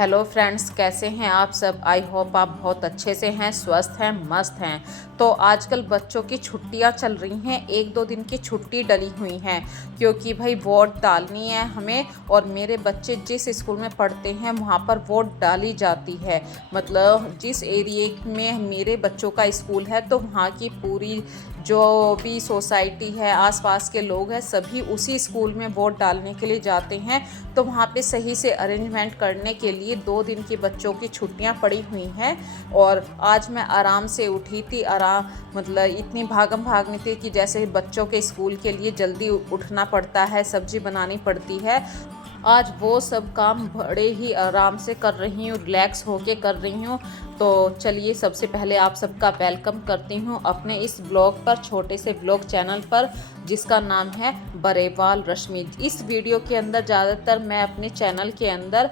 Hello friends, कैसे हैं आप सब। आई होप आप बहुत अच्छे से हैं, स्वस्थ हैं, मस्त हैं। तो आजकल बच्चों की छुट्टियां चल रही हैं, 1-2 दिन की छुट्टी डली हुई हैं क्योंकि भाई वोट डालनी है हमें। और मेरे बच्चे जिस स्कूल में पढ़ते हैं वहाँ पर वोट डाली जाती है। मतलब जिस एरिए में मेरे बच्चों का स्कूल है तो वहाँ की पूरी जो भी सोसाइटी है, आसपास के लोग हैं, सभी उसी स्कूल में वोट डालने के लिए जाते हैं। तो वहाँ पे सही से अरेंजमेंट करने के लिए 2 दिन की बच्चों की छुट्टियाँ पड़ी हुई हैं। और आज मैं आराम से उठी थी, मतलब इतनी भागम भाग में थी कि जैसे बच्चों के स्कूल के लिए जल्दी उठना पड़ता है, सब्जी बनानी पड़ती है। आज वो सब काम बड़े ही आराम से कर रही हूँ, रिलैक्स होके कर रही हूँ। तो चलिए, सबसे पहले आप सबका वेलकम करती हूँ अपने इस ब्लॉग पर, छोटे से ब्लॉग चैनल पर जिसका नाम है बरेवाल रश्मि। इस वीडियो के अंदर ज़्यादातर मैं अपने चैनल के अंदर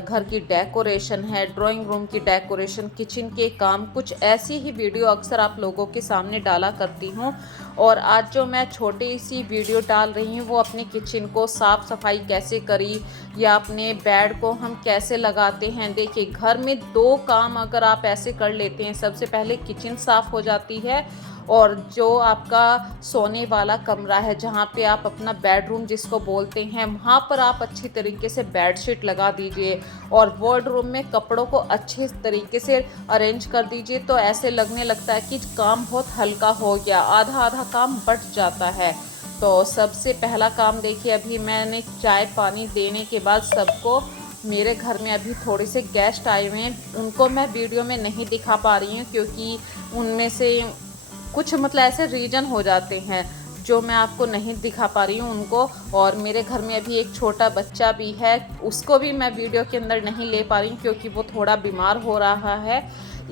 घर की डेकोरेशन है, ड्राइंग रूम की डेकोरेशन, किचन के काम, कुछ ऐसी ही वीडियो अक्सर आप लोगों के सामने डाला करती हूँ। और आज जो मैं छोटी सी वीडियो डाल रही हूँ वो अपने किचन को साफ़ सफाई कैसे करी या अपने बेड को हम कैसे लगाते हैं। देखिए, घर में 2 काम अगर आप ऐसे कर लेते हैं, सबसे पहले किचन साफ़ हो जाती है और जो आपका सोने वाला कमरा है जहाँ पे आप अपना बेडरूम जिसको बोलते हैं, वहाँ पर आप अच्छी तरीके से बेडशीट लगा दीजिए और वार्डरूम में कपड़ों को अच्छे तरीके से अरेंज कर दीजिए। तो ऐसे लगने लगता है कि काम बहुत हल्का हो गया, आधा आधा काम बट जाता है। तो सबसे पहला काम देखिए, अभी मैंने चाय पानी देने के बाद सबको, मेरे घर में अभी थोड़े से गेस्ट आए हुए हैं, उनको मैं वीडियो में नहीं दिखा पा रही हूँ क्योंकि उनमें से कुछ मतलब ऐसे रीजन हो जाते हैं जो मैं आपको नहीं दिखा पा रही हूँ उनको। और मेरे घर में अभी एक छोटा बच्चा भी है, उसको भी मैं वीडियो के अंदर नहीं ले पा रही हूँ क्योंकि वो थोड़ा बीमार हो रहा है,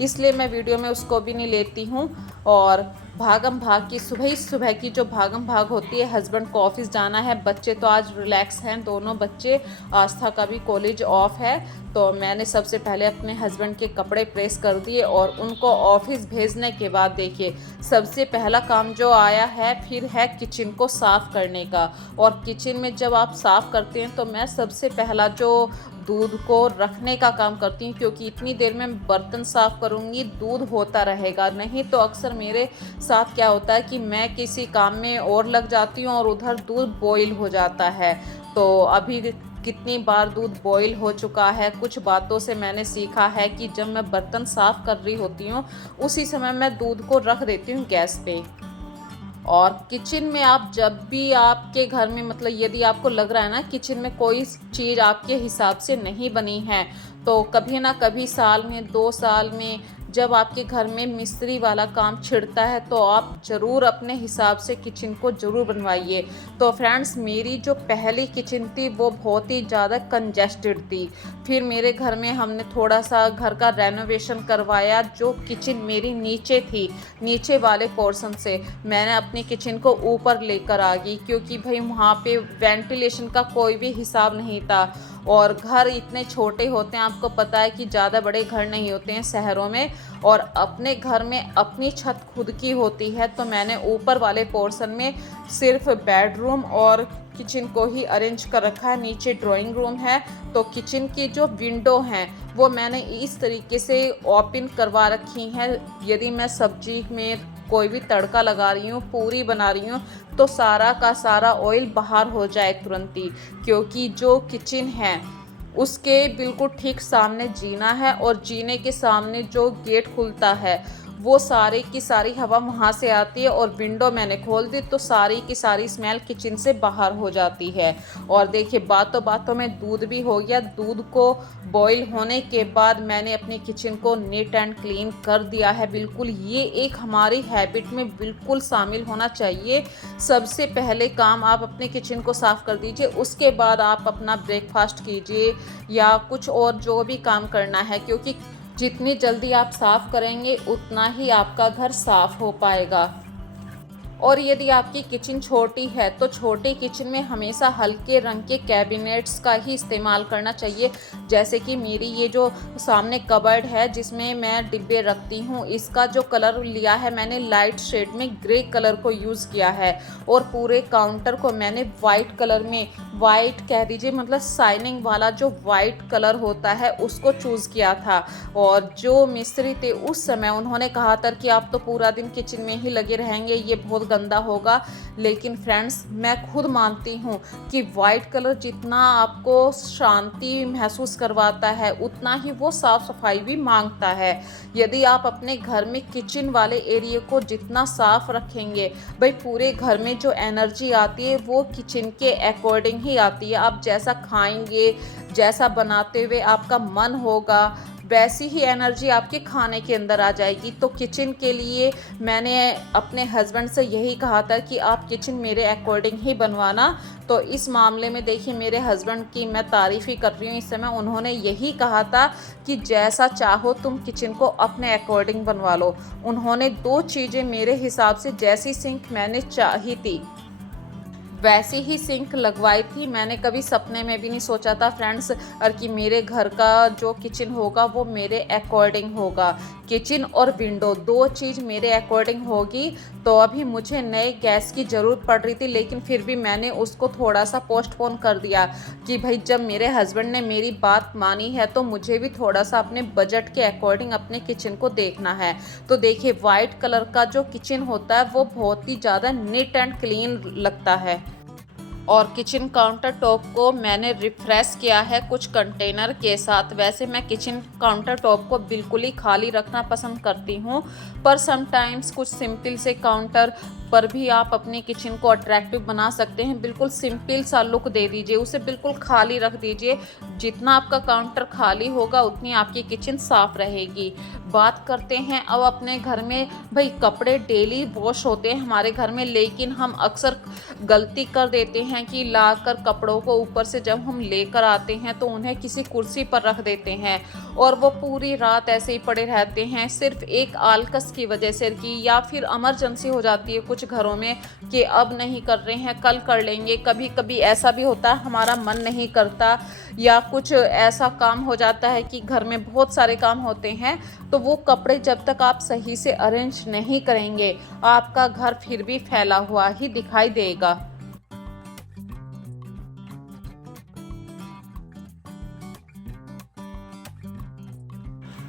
इसलिए मैं वीडियो में उसको भी नहीं लेती हूँ। और भागम भाग की सुबह की जो भागम भाग होती है, हस्बैंड को ऑफिस जाना है, बच्चे तो आज रिलैक्स हैं दोनों बच्चे, आस्था का भी कॉलेज ऑफ है। तो मैंने सबसे पहले अपने हस्बैंड के कपड़े प्रेस कर दिए और उनको ऑफिस भेजने के बाद देखिए, सबसे पहला काम जो आया है फिर है किचन को साफ़ करने का। और किचन में जब आप साफ़ करते हैं तो मैं सबसे पहला जो दूध को रखने का काम करती हूँ, क्योंकि इतनी देर में बर्तन साफ़ करूँगी दूध होता रहेगा। नहीं तो अक्सर मेरे साथ क्या होता है कि मैं किसी काम में और लग जाती हूँ और उधर दूध बॉईल हो जाता है। तो अभी कितनी बार दूध बॉईल हो चुका है। कुछ बातों से मैंने सीखा है कि जब मैं बर्तन साफ़ कर रही होती हूँ उसी समय मैं दूध को रख देती हूँ गैस पे। और किचन में आप जब भी आपके घर में, मतलब यदि आपको लग रहा है ना किचन में कोई चीज़ आपके हिसाब से नहीं बनी है, तो कभी ना कभी साल में, 2 साल में जब आपके घर में मिस्त्री वाला काम छिड़ता है तो आप ज़रूर अपने हिसाब से किचन को ज़रूर बनवाइए। तो फ्रेंड्स, मेरी जो पहली किचन थी वो बहुत ही ज़्यादा कंजेस्टेड थी। फिर मेरे घर में हमने थोड़ा सा घर का रेनोवेशन करवाया। जो किचन मेरी नीचे थी, नीचे वाले पोर्शन से मैंने अपनी किचन को ऊपर लेकर आ गई क्योंकि भाई वहाँ पे वेंटिलेशन का कोई भी हिसाब नहीं था। और घर इतने छोटे होते हैं, आपको पता है कि ज़्यादा बड़े घर नहीं होते हैं शहरों में, और अपने घर में अपनी छत खुद की होती है। तो मैंने ऊपर वाले पोर्शन में सिर्फ बेडरूम और किचन को ही अरेंज कर रखा है, नीचे ड्राइंग रूम है। तो किचन की जो विंडो हैं वो मैंने इस तरीके से ओपन करवा रखी हैं। यदि मैं सब्जी में कोई भी तड़का लगा रही हूँ, पूरी बना रही हूँ, तो सारा का सारा ऑयल बाहर हो जाए तुरंत ही, क्योंकि जो किचन है उसके बिल्कुल ठीक सामने जीना है और जीने के सामने जो गेट खुलता है वो सारी की सारी हवा वहाँ से आती है। और विंडो मैंने खोल दी तो सारी की सारी स्मेल किचन से बाहर हो जाती है। और देखिए, बातों बातों में दूध भी हो गया। दूध को बॉईल होने के बाद मैंने अपनी किचन को नीट एंड क्लीन कर दिया है बिल्कुल। ये एक हमारी हैबिट में बिल्कुल शामिल होना चाहिए। सबसे पहले काम आप अपने किचन को साफ़ कर दीजिए, उसके बाद आप अपना ब्रेकफास्ट कीजिए या कुछ और जो भी काम करना है, क्योंकि जितनी जल्दी आप साफ़ करेंगे उतना ही आपका घर साफ़ हो पाएगा। और यदि आपकी किचन छोटी है तो छोटी किचन में हमेशा हल्के रंग के कैबिनेट्स का ही इस्तेमाल करना चाहिए। जैसे कि मेरी ये जो सामने कबर्ड है जिसमें मैं डिब्बे रखती हूँ, इसका जो कलर लिया है मैंने लाइट शेड में ग्रे कलर को यूज़ किया है। और पूरे काउंटर को मैंने वाइट कलर में वाइट कह दीजिए, मतलब शाइनिंग वाला जो वाइट कलर होता है उसको चूज़ किया था। और जो मिस्त्री थे उस समय उन्होंने कहा था कि आप तो पूरा दिन किचन में ही लगे रहेंगे, ये बहुत गंदा होगा। लेकिन फ्रेंड्स, मैं खुद मानती हूँ कि वाइट कलर जितना आपको शांति महसूस करवाता है उतना ही वो साफ़ सफाई भी मांगता है। यदि आप अपने घर में किचन वाले एरिया को जितना साफ रखेंगे, भाई पूरे घर में जो एनर्जी आती है वो किचन के अकॉर्डिंग ही आती है। आप जैसा खाएंगे, जैसा बनाते हुए आपका मन होगा, वैसी ही एनर्जी आपके खाने के अंदर आ जाएगी। तो किचन के लिए मैंने अपने हस्बैंड से यही कहा था कि आप किचन मेरे अकॉर्डिंग ही बनवाना। तो इस मामले में देखिए, मेरे हस्बैंड की मैं तारीफ़ ही कर रही हूँ इस समय। उन्होंने यही कहा था कि जैसा चाहो तुम किचन को अपने अकॉर्डिंग बनवा लो। उन्होंने 2 चीज़ें मेरे हिसाब से, जैसी सिंक मैंने चाही थी वैसी ही सिंक लगवाई थी। मैंने कभी सपने में भी नहीं सोचा था फ्रेंड्स और कि मेरे घर का जो किचन होगा वो मेरे अकॉर्डिंग होगा। किचन और विंडो 2 चीज़ मेरे अकॉर्डिंग होगी। तो अभी मुझे नए गैस की ज़रूरत पड़ रही थी, लेकिन फिर भी मैंने उसको थोड़ा सा पोस्टपोन कर दिया कि भाई जब मेरे हस्बैंड ने मेरी बात मानी है तो मुझे भी थोड़ा सा अपने बजट के अकॉर्डिंग अपने किचन को देखना है। तो देखिए, वाइट कलर का जो किचन होता है वो बहुत ही ज़्यादा नीट एंड क्लीन लगता है। और किचन काउंटर टॉप को मैंने रिफ्रेश किया है कुछ कंटेनर के साथ। वैसे मैं किचन काउंटर टॉप को बिल्कुल ही खाली रखना पसंद करती हूँ, पर समटाइम्स कुछ सिंपल से काउंटर पर भी आप अपने किचन को अट्रैक्टिव बना सकते हैं। बिल्कुल सिंपल सा लुक दे दीजिए, उसे बिल्कुल खाली रख दीजिए। जितना आपका काउंटर खाली होगा उतनी आपकी किचन साफ़ रहेगी। बात करते हैं अब अपने घर में, भाई कपड़े डेली वॉश होते हैं हमारे घर में, लेकिन हम अक्सर गलती कर देते हैं कि लाकर कपड़ों को ऊपर से जब हम लेकर आते हैं तो उन्हें किसी कुर्सी पर रख देते हैं और वो पूरी रात ऐसे ही पड़े रहते हैं, सिर्फ एक आलकस की वजह से कि या फिर इमरजेंसी हो जाती है कुछ घरों में कि अब नहीं कर रहे हैं, कल कर लेंगे। कभी कभी ऐसा भी होता है हमारा मन नहीं करता या कुछ ऐसा काम हो जाता है कि घर में बहुत सारे काम होते हैं। तो वो कपड़े जब तक आप सही से अरेंज नहीं करेंगे, आपका घर फिर भी फैला हुआ ही दिखाई देगा।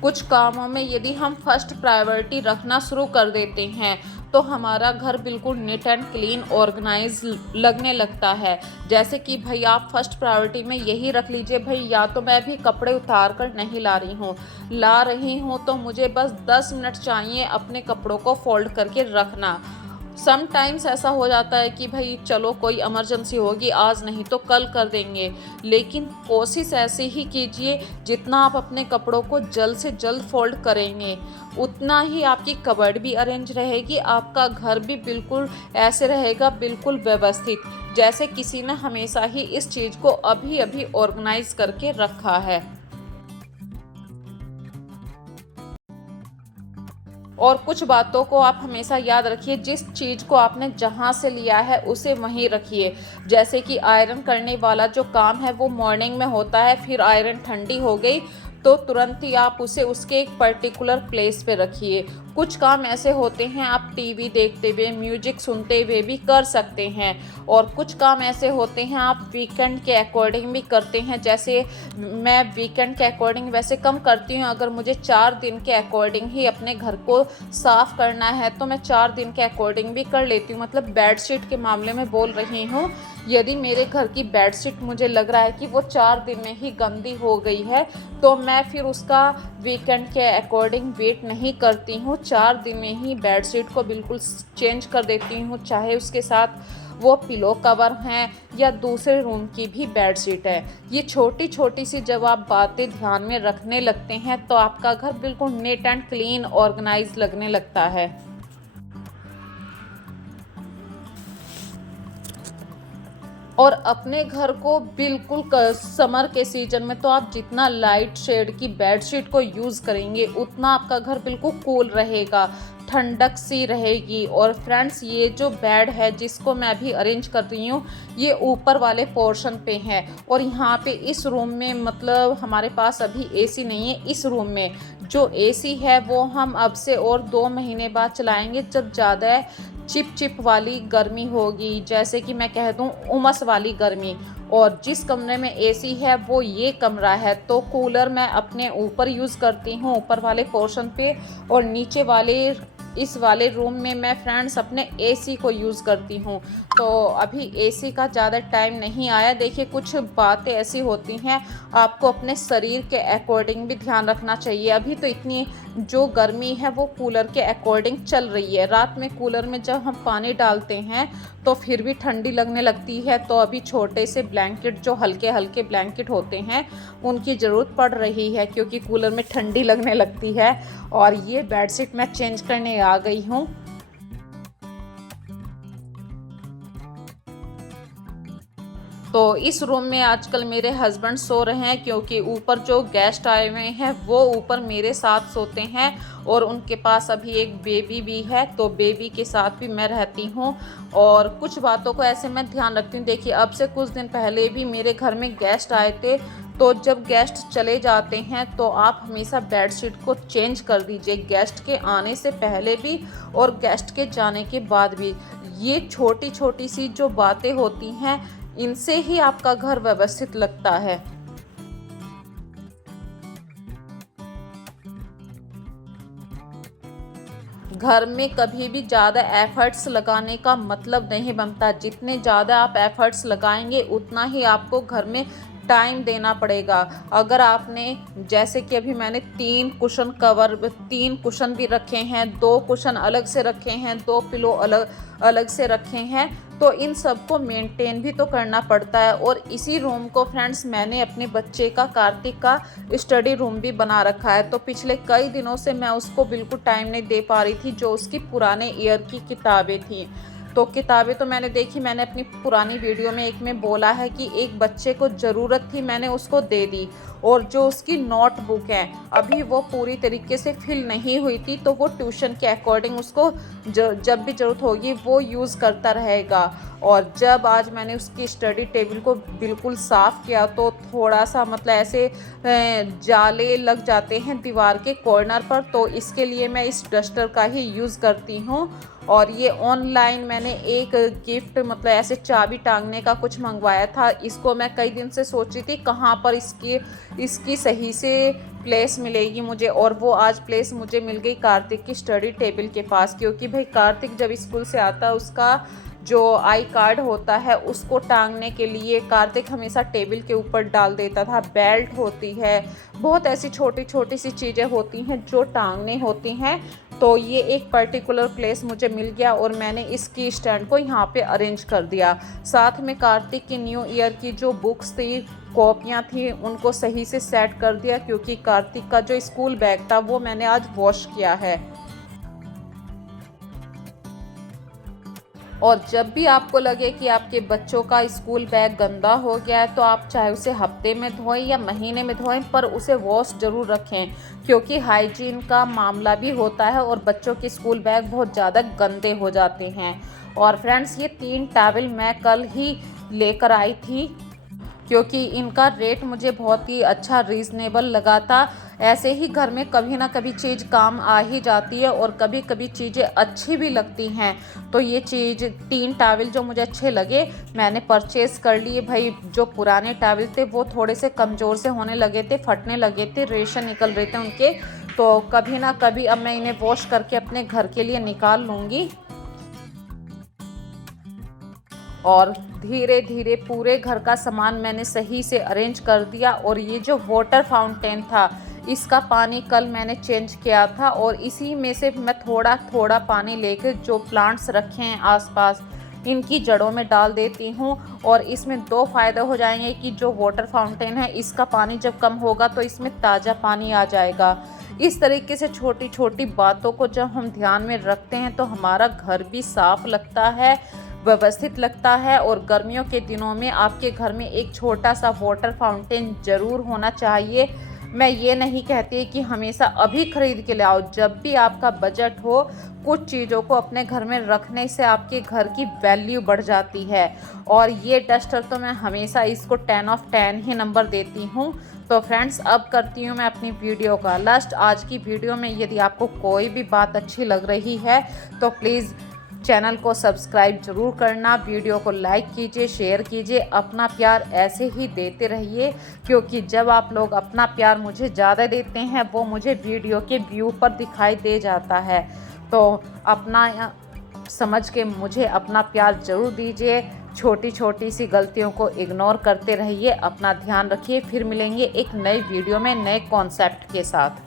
कुछ कामों में यदि हम फर्स्ट प्रायोरिटी रखना शुरू कर देते हैं तो हमारा घर बिल्कुल नीट एंड क्लीन ऑर्गेनाइज लगने लगता है। जैसे कि भाई आप फर्स्ट प्रायोरिटी में यही रख लीजिए, भाई या तो मैं भी कपड़े उतार कर नहीं ला रही हूँ तो मुझे बस 10 मिनट चाहिए अपने कपड़ों को फोल्ड करके रखना। समटाइम्स ऐसा हो जाता है कि भाई चलो कोई इमरजेंसी होगी, आज नहीं तो कल कर देंगे, लेकिन कोशिश ऐसे ही कीजिए जितना आप अपने कपड़ों को जल्द से जल्द फोल्ड करेंगे उतना ही आपकी कबर्ड भी अरेंज रहेगी, आपका घर भी बिल्कुल ऐसे रहेगा, बिल्कुल व्यवस्थित, जैसे किसी ने हमेशा ही इस चीज़ को अभी अभी ऑर्गेनाइज करके रखा है। और कुछ बातों को आप हमेशा याद रखिए, जिस चीज़ को आपने जहाँ से लिया है उसे वहीं रखिए। जैसे कि आयरन करने वाला जो काम है वो मॉर्निंग में होता है, फिर आयरन ठंडी हो गई तो तुरंत ही आप उसे उसके एक पर्टिकुलर प्लेस पे रखिए। कुछ काम ऐसे होते हैं आप टीवी देखते हुए, म्यूजिक सुनते हुए भी कर सकते हैं, और कुछ काम ऐसे होते हैं आप वीकेंड के अकॉर्डिंग भी करते हैं। जैसे मैं वीकेंड के अकॉर्डिंग वैसे कम करती हूँ, अगर मुझे 4 दिन के अकॉर्डिंग ही अपने घर को साफ़ करना है तो मैं 4 दिन के अकॉर्डिंग भी कर लेती हूँ। मतलब बेडशीट के मामले में बोल रही हूँ। यदि मेरे घर की बेडशीट मुझे लग रहा है कि वो 4 दिन में ही गंदी हो गई है तो मैं फिर उसका वीकेंड के अकॉर्डिंग वेट नहीं करती हूँ, 4 दिन में ही बेडशीट को बिल्कुल चेंज कर देती हूँ, चाहे उसके साथ वो पिलो कवर हैं या दूसरे रूम की भी बेडशीट है। ये छोटी छोटी सी जब आप बातें ध्यान में रखने लगते हैं तो आपका घर बिल्कुल नीट एंड क्लीन ऑर्गेनाइज लगने लगता है। और अपने घर को बिल्कुल समर के सीजन में तो आप जितना लाइट शेड की बेडशीट को यूज़ करेंगे उतना आपका घर बिल्कुल कूल रहेगा, ठंडक सी रहेगी। और फ्रेंड्स, ये जो बेड है जिसको मैं अभी अरेंज कर रही हूँ ये ऊपर वाले पोर्शन पे है, और यहाँ पे इस रूम में मतलब हमारे पास अभी एसी नहीं है। इस रूम में जो एसी है वो हम अब से और 2 महीने बाद चलाएंगे, जब ज़्यादा चिप चिप वाली गर्मी होगी, जैसे कि मैं कह दूँ उमस वाली गर्मी। और जिस कमरे में एसी है वो ये कमरा है, तो कूलर मैं अपने ऊपर यूज़ करती हूँ, ऊपर वाले पोर्शन पे, और नीचे वाले इस वाले रूम में मैं फ्रेंड्स अपने एसी को यूज़ करती हूँ। तो अभी एसी का ज़्यादा टाइम नहीं आया। देखिए कुछ बातें ऐसी होती हैं, आपको अपने शरीर के अकॉर्डिंग भी ध्यान रखना चाहिए। अभी तो इतनी जो गर्मी है वो कूलर के अकॉर्डिंग चल रही है। रात में कूलर में जब हम पानी डालते हैं तो फिर भी ठंडी लगने लगती है। तो अभी छोटे से ब्लैंकेट, जो हल्के हल्के ब्लैंकेट होते हैं, उनकी ज़रूरत पड़ रही है क्योंकि कूलर में ठंडी लगने लगती है। और ये बेडशीट मैं चेंज करने आ गई हूँ। तो इस रूम में आजकल मेरे हस्बैंड सो रहे हैं क्योंकि ऊपर जो गेस्ट आए हुए हैं वो ऊपर मेरे साथ सोते हैं, और उनके पास अभी एक बेबी भी है, तो बेबी के साथ भी मैं रहती हूँ। और कुछ बातों को ऐसे मैं ध्यान रखती हूँ। देखिए अब से कुछ दिन पहले भी मेरे घर में गेस्ट आए थे, तो जब गेस्ट चले जाते हैं तो आप हमेशा बेडशीट को चेंज कर दीजिए, गेस्ट के आने से पहले भी और गेस्ट के जाने के बाद भी। ये छोटी छोटी सी जो बातें होती हैं, इनसे ही आपका घर व्यवस्थित लगता है। घर में कभी भी ज़्यादा एफर्ट्स लगाने का मतलब नहीं बनता। जितने ज़्यादा आप एफर्ट्स लगाएंगे उतना ही आपको घर में टाइम देना पड़ेगा। अगर आपने, जैसे कि अभी मैंने 3 कुशन भी रखे हैं, 2 कुशन अलग से रखे हैं, 2 पिलो अलग अलग से रखे हैं, तो इन सबको मेंटेन भी तो करना पड़ता है। और इसी रूम को फ्रेंड्स मैंने अपने बच्चे का, कार्तिक का स्टडी रूम भी बना रखा है। तो पिछले कई दिनों से मैं उसको बिल्कुल टाइम नहीं दे पा रही थी। जो उसकी पुराने ईयर की किताबें थी, तो किताबें तो मैंने देखी, मैंने अपनी पुरानी वीडियो में एक में बोला है कि एक बच्चे को ज़रूरत थी, मैंने उसको दे दी। और जो उसकी नोटबुक है अभी वो पूरी तरीके से फिल नहीं हुई थी, तो वो ट्यूशन के अकॉर्डिंग उसको जब भी ज़रूरत होगी वो यूज़ करता रहेगा। और जब आज मैंने उसकी स्टडी टेबल को बिल्कुल साफ़ किया तो थोड़ा सा मतलब ऐसे जाले लग जाते हैं दीवार के कॉर्नर पर, तो इसके लिए मैं इस डस्टर का ही यूज़ करती हूँ। और ये ऑनलाइन मैंने एक गिफ्ट, मतलब ऐसे चाबी टांगने का कुछ मंगवाया था। इसको मैं कई दिन से सोच रही थी कहाँ पर इसकी सही से प्लेस मिलेगी मुझे, और वो आज प्लेस मुझे मिल गई कार्तिक की स्टडी टेबल के पास। क्योंकि भाई कार्तिक जब स्कूल से आता है, उसका जो आई कार्ड होता है उसको टांगने के लिए कार्तिक हमेशा टेबल के ऊपर डाल देता था। बेल्ट होती है, बहुत ऐसी छोटी छोटी सी चीज़ें होती हैं जो टांगने होती हैं। तो ये एक पर्टिकुलर प्लेस मुझे मिल गया और मैंने इसकी स्टैंड को यहाँ पे अरेंज कर दिया। साथ में कार्तिक की न्यू ईयर की जो बुक्स थी, कॉपियाँ थी, उनको सही से सेट कर दिया। क्योंकि कार्तिक का जो स्कूल बैग था वो मैंने आज वॉश किया है। और जब भी आपको लगे कि आपके बच्चों का स्कूल बैग गंदा हो गया है, तो आप चाहे उसे हफ्ते में धोएं या महीने में धोएं, पर उसे वॉश ज़रूर रखें। क्योंकि हाइजीन का मामला भी होता है और बच्चों के स्कूल बैग बहुत ज़्यादा गंदे हो जाते हैं। और फ्रेंड्स, ये 3 टॉवल मैं कल ही लेकर आई थी क्योंकि इनका रेट मुझे बहुत ही अच्छा रीज़नेबल लगा था। ऐसे ही घर में कभी ना कभी चीज़ काम आ ही जाती है और कभी कभी चीज़ें अच्छी भी लगती हैं। तो ये चीज़ 3 टॉवल जो मुझे अच्छे लगे मैंने परचेज़ कर लिए। भाई जो पुराने टॉवल थे वो थोड़े से कमज़ोर से होने लगे थे, फटने लगे थे, रेशे निकल रहे थे उनके। तो कभी ना कभी अब मैं इन्हें वॉश करके अपने घर के लिए निकाल लूँगी। और धीरे धीरे पूरे घर का सामान मैंने सही से अरेंज कर दिया। और ये जो वाटर फाउंटेन था, इसका पानी कल मैंने चेंज किया था, और इसी में से मैं थोड़ा थोड़ा पानी लेकर जो प्लांट्स रखे हैं आसपास, इनकी जड़ों में डाल देती हूँ। और इसमें 2 फ़ायदे हो जाएंगे कि जो वाटर फाउंटेन है, इसका पानी जब कम होगा तो इसमें ताज़ा पानी आ जाएगा। इस तरीके से छोटी छोटी बातों को जब हम ध्यान में रखते हैं तो हमारा घर भी साफ लगता है, व्यवस्थित लगता है। और गर्मियों के दिनों में आपके घर में एक छोटा सा वाटर फाउंटेन ज़रूर होना चाहिए। मैं ये नहीं कहती कि हमेशा अभी ख़रीद के लाओ, जब भी आपका बजट हो, कुछ चीज़ों को अपने घर में रखने से आपके घर की वैल्यू बढ़ जाती है। और ये डस्टर तो मैं हमेशा इसको 10 ऑफ 10 ही नंबर देती हूँ। तो फ्रेंड्स, अब करती हूँ मैं अपनी वीडियो का लास्ट। आज की वीडियो में यदि आपको कोई भी बात अच्छी लग रही है तो प्लीज़ चैनल को सब्सक्राइब जरूर करना, वीडियो को लाइक कीजिए, शेयर कीजिए, अपना प्यार ऐसे ही देते रहिए, क्योंकि जब आप लोग अपना प्यार मुझे ज़्यादा देते हैं वो मुझे वीडियो के व्यू पर दिखाई दे जाता है। तो अपना समझ के मुझे अपना प्यार ज़रूर दीजिए। छोटी छोटी सी गलतियों को इग्नोर करते रहिए। अपना ध्यान रखिए। फिर मिलेंगे एक नई वीडियो में नए कॉन्सेप्ट के साथ।